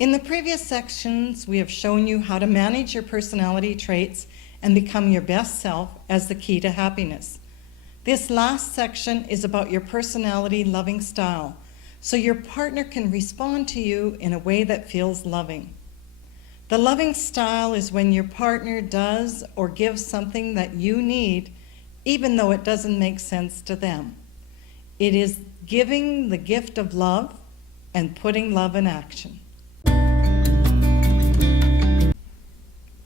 In the previous sections, we have shown you how to manage your personality traits and become your best self as the key to happiness. This last section is about your personality loving style, so your partner can respond to you in a way that feels loving. The loving style is when your partner does or gives something that you need, even though it doesn't make sense to them. It is giving the gift of love and putting love in action.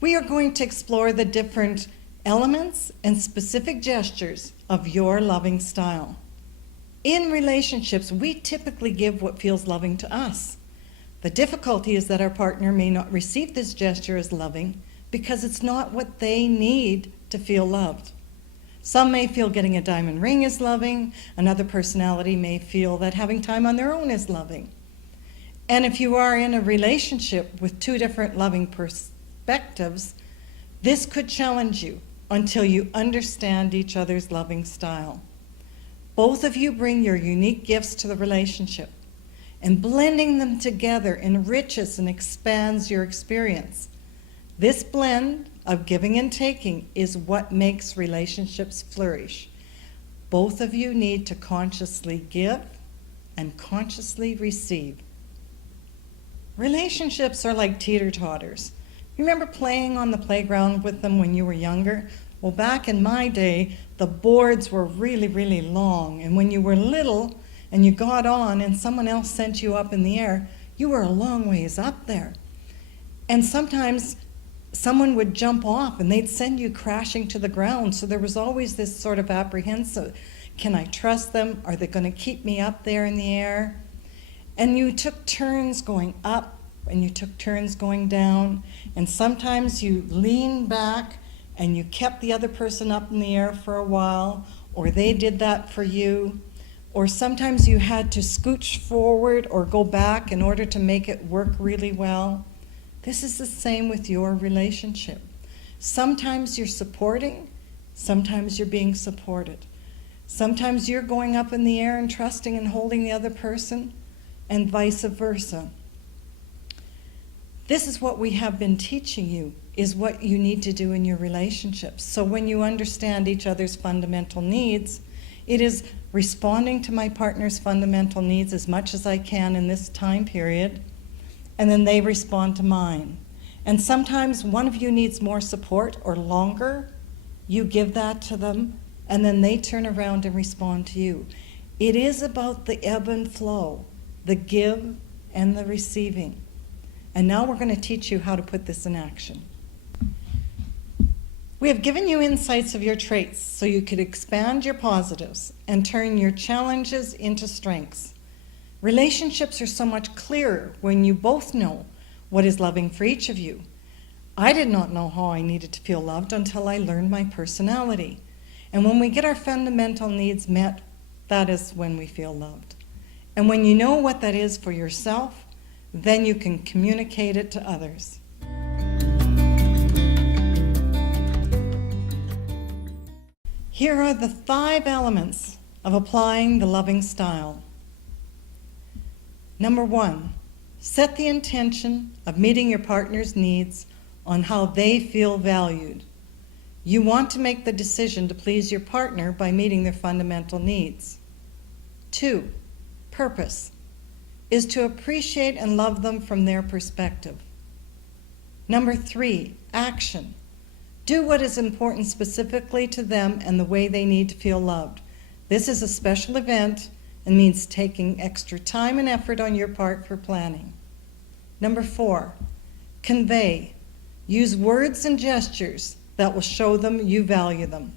We are going to explore the different elements and specific gestures of your loving style. In relationships, we typically give what feels loving to us. The difficulty is that our partner may not receive this gesture as loving because it's not what they need to feel loved. Some may feel getting a diamond ring is loving. Another personality may feel that having time on their own is loving. And if you are in a relationship with two different loving perspectives, this could challenge you until you understand each other's loving style. Both of you bring your unique gifts to the relationship, and blending them together enriches and expands your experience. This blend of giving and taking is what makes relationships flourish. Both of you need to consciously give and consciously receive. Relationships are like teeter-totters. You remember playing on the playground with them when you were younger? Well, back in my day, the boards were really, really long, and when you were little and you got on and someone else sent you up in the air, you were a long ways up there. And sometimes someone would jump off and they'd send you crashing to the ground, so there was always this sort of apprehensive, can I trust them? Are they going to keep me up there in the air? And you took turns going up and you took turns going down, and sometimes you leaned back and you kept the other person up in the air for a while, or they did that for you, or sometimes you had to scooch forward or go back in order to make it work really well. This is the same with your relationship. Sometimes you're supporting, sometimes you're being supported. Sometimes you're going up in the air and trusting and holding the other person, and vice versa. This is what we have been teaching you, is what you need to do in your relationships. So when you understand each other's fundamental needs, it is responding to my partner's fundamental needs as much as I can in this time period, and then they respond to mine. And sometimes one of you needs more support or longer. You give that to them, and then they turn around and respond to you. It is about the ebb and flow, the give and the receiving. And now we're going to teach you how to put this in action. We have given you insights of your traits so you could expand your positives and turn your challenges into strengths. Relationships are so much clearer when you both know what is loving for each of you. I did not know how I needed to feel loved until I learned my personality. And when we get our fundamental needs met, that is when we feel loved. And when you know what that is for yourself, then you can communicate it to others. Here are the 5 elements of applying the loving style. Number 1, set the intention of meeting your partner's needs on how they feel valued. You want to make the decision to please your partner by meeting their fundamental needs. 2, purpose is to appreciate and love them from their perspective. Number 3, action. Do what is important specifically to them and the way they need to feel loved. This is a special event and means taking extra time and effort on your part for planning. Number 4, convey. Use words and gestures that will show them you value them.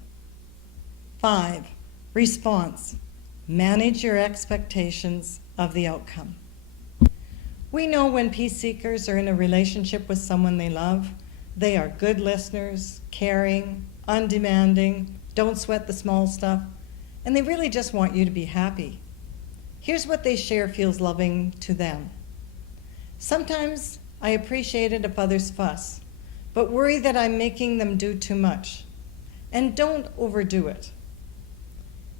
5, response. Manage your expectations of the outcome. We know when peace seekers are in a relationship with someone they love, they are good listeners, caring, undemanding, don't sweat the small stuff, and they really just want you to be happy. Here's what they share feels loving to them. Sometimes I appreciate it if others fuss, but worry that I'm making them do too much. And don't overdo it.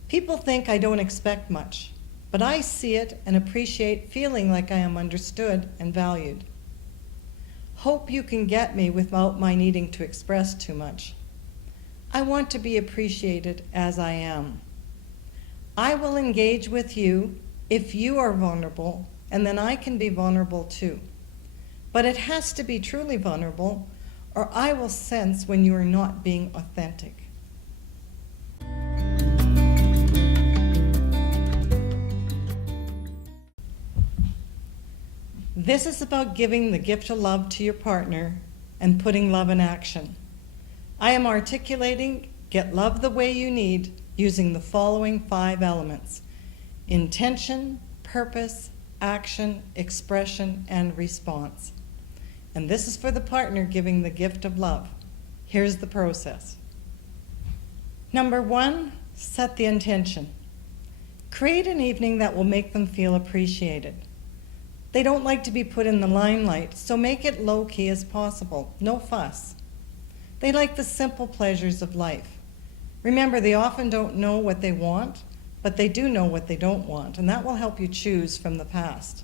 People think I don't expect much, but I see it and appreciate feeling like I am understood and valued. Hope you can get me without my needing to express too much. I want to be appreciated as I am. I will engage with you if you are vulnerable, and then I can be vulnerable too. But it has to be truly vulnerable, or I will sense when you are not being authentic. This is about giving the gift of love to your partner and putting love in action. I am articulating get love the way you need using the following 5 elements: intention, purpose, action, expression, and response. And this is for the partner giving the gift of love. Here's the process. Number 1, set the intention. Create an evening that will make them feel appreciated. They don't like to be put in the limelight, so make it low-key as possible. No fuss. They like the simple pleasures of life. Remember, they often don't know what they want, but they do know what they don't want, and that will help you choose from the past.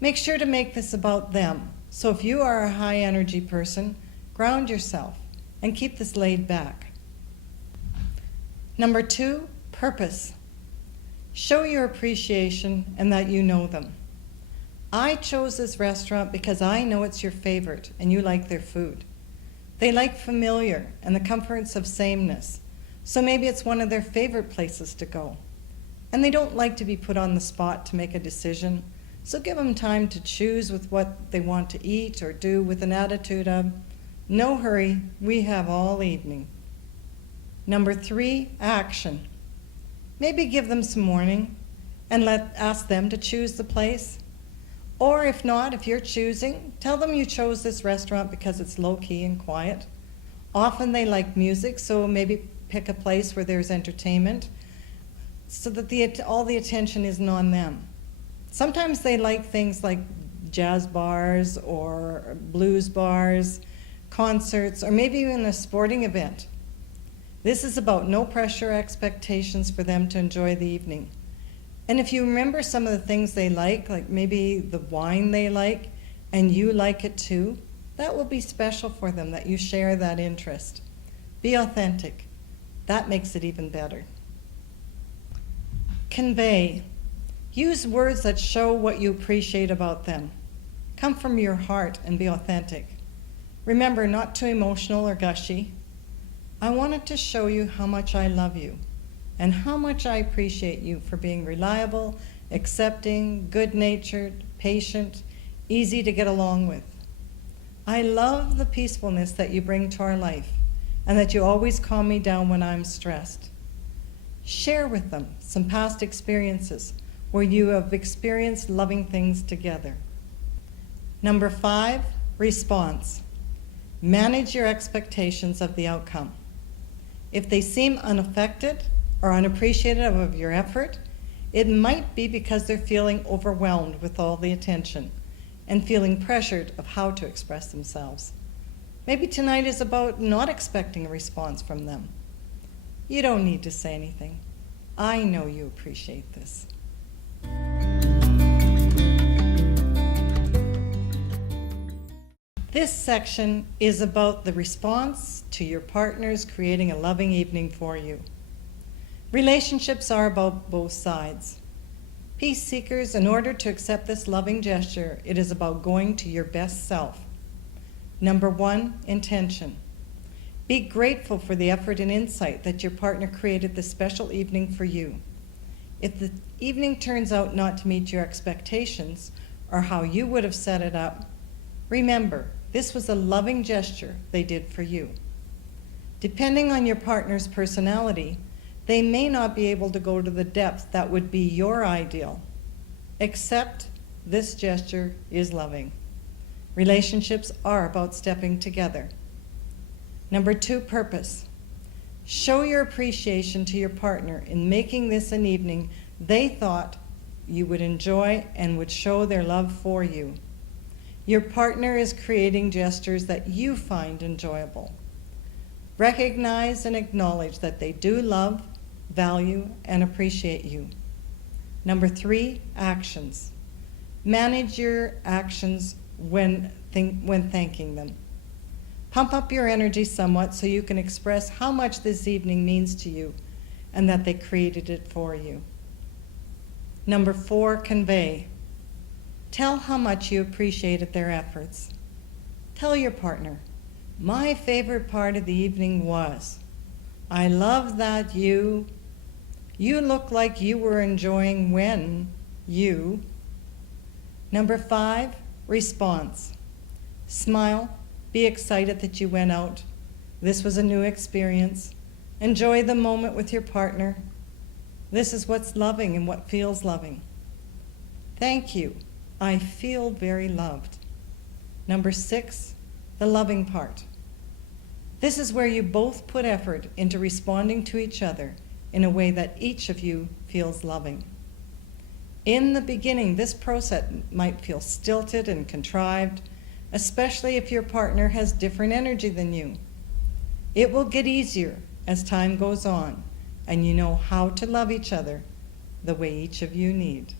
Make sure to make this about them. So if you are a high-energy person, ground yourself and keep this laid back. Number 2, purpose. Show your appreciation and that you know them. I chose this restaurant because I know it's your favorite and you like their food. They like familiar and the comforts of sameness, so maybe it's one of their favorite places to go. And they don't like to be put on the spot to make a decision, so give them time to choose with what they want to eat or do with an attitude of, no hurry, we have all evening. Number 3, action. Maybe give them some warning and ask them to choose the place. Or if not, if you're choosing, tell them you chose this restaurant because it's low-key and quiet. Often they like music, so maybe pick a place where there's entertainment so that all the attention isn't on them. Sometimes they like things like jazz bars or blues bars, concerts, or maybe even a sporting event. This is about no pressure expectations for them to enjoy the evening. And if you remember some of the things they like maybe the wine they like, and you like it too, that will be special for them that you share that interest. Be authentic. That makes it even better. Convey. Use words that show what you appreciate about them. Come from your heart and be authentic. Remember, not too emotional or gushy. I wanted to show you how much I love you and how much I appreciate you for being reliable, accepting, good-natured, patient, easy to get along with. I love the peacefulness that you bring to our life and that you always calm me down when I'm stressed. Share with them some past experiences where you have experienced loving things together. Number 5, response. Manage your expectations of the outcome. If they seem unaffected or unappreciative of your effort, it might be because they're feeling overwhelmed with all the attention and feeling pressured of how to express themselves. Maybe tonight is about not expecting a response from them. You don't need to say anything. I know you appreciate this. This section is about the response to your partners creating a loving evening for you. Relationships are about both sides. Peace seekers, in order to accept this loving gesture, it is about going to your best self. Number 1, intention. Be grateful for the effort and insight that your partner created this special evening for you. If the evening turns out not to meet your expectations or how you would have set it up, remember, this was a loving gesture they did for you. Depending on your partner's personality, they may not be able to go to the depth that would be your ideal. Except this gesture is loving. Relationships are about stepping together. Number 2, purpose. Show your appreciation to your partner in making this an evening they thought you would enjoy and would show their love for you. Your partner is creating gestures that you find enjoyable. Recognize and acknowledge that they do love, value, and appreciate you. Number 3, actions. Manage your actions when thanking them. Pump up your energy somewhat so you can express how much this evening means to you and that they created it for you. Number 4, convey. Tell how much you appreciated their efforts. Tell your partner, my favorite part of the evening was, I love that you look like you were enjoying when you. Number 5, response. Smile, be excited that you went out. This was a new experience. Enjoy the moment with your partner. This is what's loving and what feels loving. Thank you. I feel very loved. Number 6, the loving part. This is where you both put effort into responding to each other in a way that each of you feels loving. In the beginning, this process might feel stilted and contrived, especially if your partner has different energy than you. It will get easier as time goes on and you know how to love each other the way each of you need.